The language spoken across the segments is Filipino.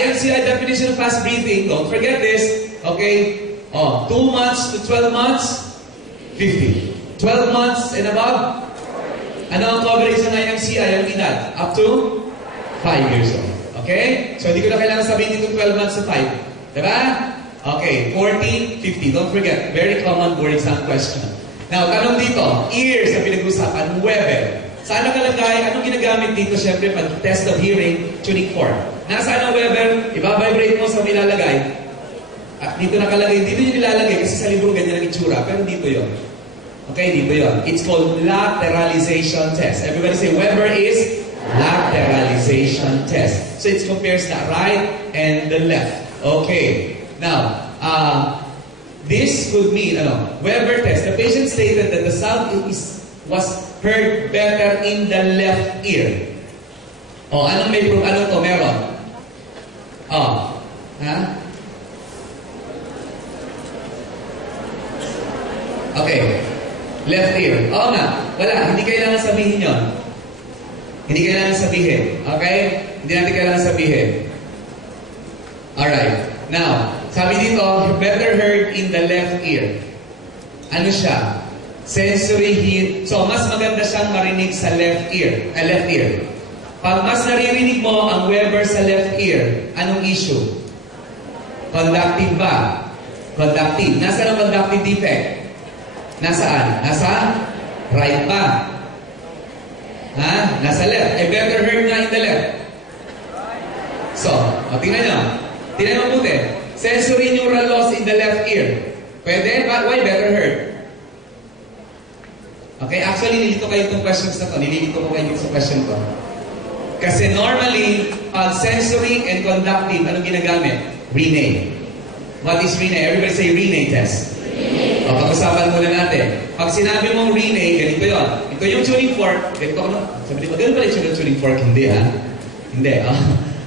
IMCI definition of fast breathing, don't forget this. Okay? 2 months to 12 months, 50. 12 months and above, ano ang coverage ng IMCI? Ang edad? Up to 5 years old. Okay? So, hindi ko na kailangan sabihin dito 12 months to 5. Diba? Okay. 14, 50. Don't forget. Very common board exam question. Now, tanong dito. Ears na pinag-usapan. Weber. Saan nakalagay? Anong ginagamit dito? Siyempre, pag test of hearing, tuning fork. Nasaan ang Weber? Iba-vibrate mo sa nilalagay. At dito nakalagay. Dito yung nilalagay kasi sa libro ganyan ang itsura. Pero dito yun. Okay, dito yun. It's called lateralization test. Everybody say, Weber is lateralization test. So it compares the right and the left. Okay. Now, this could mean, Weber test. The patient stated that the sound was heard better in the left ear. Anong may proof? Ano to? Meron. Okay. Left ear. Nga. Wala. Hindi kailangan sabihin yun. Hindi kailangan sabihin. Okay? Hindi natin kailangan sabihin. Alright. Now, sabi dito, better heard in the left ear. Ano siya? Sensory hear. So, mas maganda siyang marinig sa left ear. Left ear. Pag mas naririnig mo ang Weber sa left ear, anong issue? Conductive ba? Conductive. Nasaan ang conductive defect? Nasaan? Nasa right ba? Nasa left. Better heard nga in the left. So, tingnan nyo. Tingnan mo mabuti. Sensory neural loss in the left ear. Pwede? Why better heard? Okay, actually, nilito kayo itong questions na to. Nililito ko kayo sa question ko. Kasi normally, sensory and conductive, anong ginagamit? Renay. What is Renay? Everybody say Renay test. Pag-usapan muna natin. Pag sinabi mong Renay, ganito yun. Ito yung tuning fork. Ganito ko, sabi mo, ganun pala yung tuning fork. Hindi, ha? Hindi,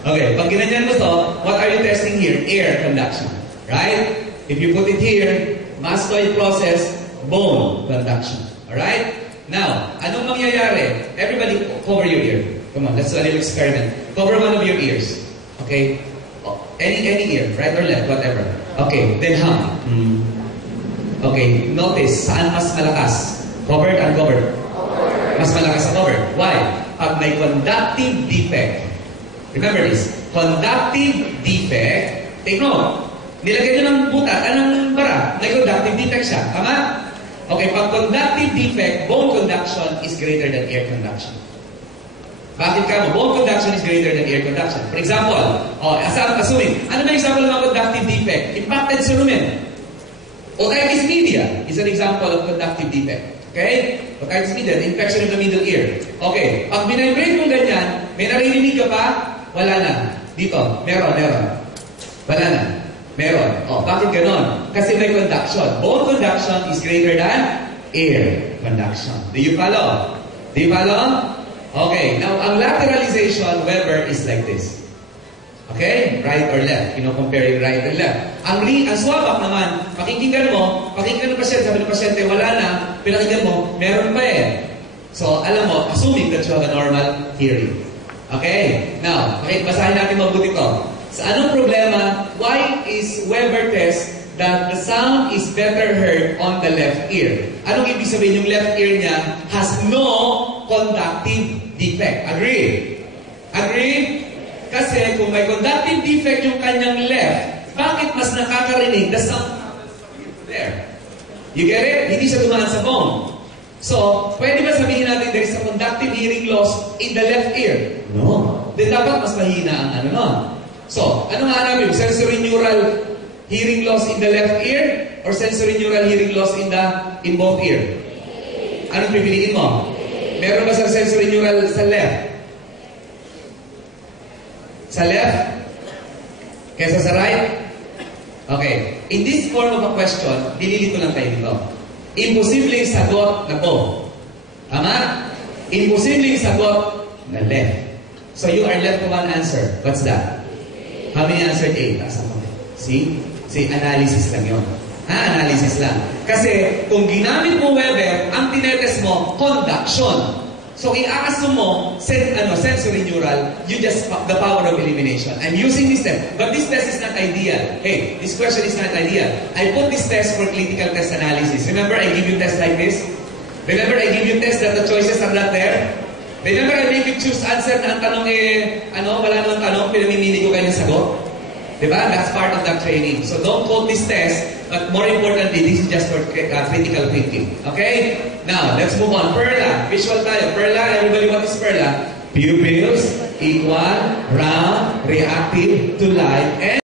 Okay, pag ginanyan mo to, what are you testing here? Air conduction. Right? If you put it here, mastoid process, bone conduction. Alright? Now, anong mangyayari? Everybody, cover your ear. Come on, let's do a little experiment. Cover one of your ears. Okay? Any ear, right or left, whatever. Okay, then hum. Okay, notice, saan mas malakas? Covered, uncovered? Mas malakas sa covered. Why? Pag may conductive defect. Remember this. Conductive defect. Take note. Nilagay nyo ng buta, ng bara. May conductive defect siya. Tama? Okay, pag conductive defect, bone conduction is greater than air conduction. Bakit ka mo? Bone conduction is greater than air conduction. For example, assuming, ano na example ng conductive defect? Impacted cerumen. Otitis media is an example of conductive defect. Okay? Otitis media, the infection of the middle ear. Okay, pag binibrate mo ganyan, may naririnig ka pa? Wala na. Dito, meron. Wala na. Meron. Bakit ganon? Kasi may conduction. Bone conduction is greater than air conduction. Do you follow? Do you follow? Okay. Now, ang lateralization, Weber, is like this. Okay? Right or left. Comparing right and left. Ang swabak naman, pakinggan ng pasyente, sabi ng pasyente, wala na, pinakinggan mo, meron pa eh. So, alam mo, assuming that you have a normal hearing. Okay? Now, basahin natin mabuti ito. Sa anong problema? Why is Weber test that the sound is better heard on the left ear? Anong ibig sabihin? Yung left ear niya has no conductive defect. Agree? Agree? Kasi kung may conductive defect yung kanyang left, bakit mas nakakarinig? The sound there. You get it? Hindi siya dumaan sa bone. So, pwede ba sabihin natin there is a conductive hearing loss in the left ear? No. Then dapat mas mahina ang ano nun. So, ano nga namin? Sensory neural hearing loss in the left ear or sensory neural hearing loss in both ear? Anong pipiliin mo? Meron ba sa sensory neural sa left? Sa left? Kesa sa right? Okay. In this form of a question, dililito lang tayo dito. Imposibleng sagot na po. Tama? Imposibleng sagot na left. So you are left to one answer. What's that? How many answered A? See? See, analysis lang yun. Analysis lang. Kasi kung ginamit mo Weber, ang tinetest mo, conduction. So i-assume mo, sensory neural, you just, the power of elimination. I'm using this test, but this test is not ideal. Hey, this question is not ideal. I put this test for critical test analysis. Remember, I give you tests like this? Remember, I give you tests that the choices are not there? Remember, I make you choose answer na ang tanong wala namang tanong, pinamimili ko kayo ng sagot? Diba? That's part of that training. So don't quote this test, but more importantly, this is just for critical thinking. Okay? Now, let's move on. PERLA. Visual tayo. PERLA, everybody, what is PERLA? Pupils equal, round, reactive to light, and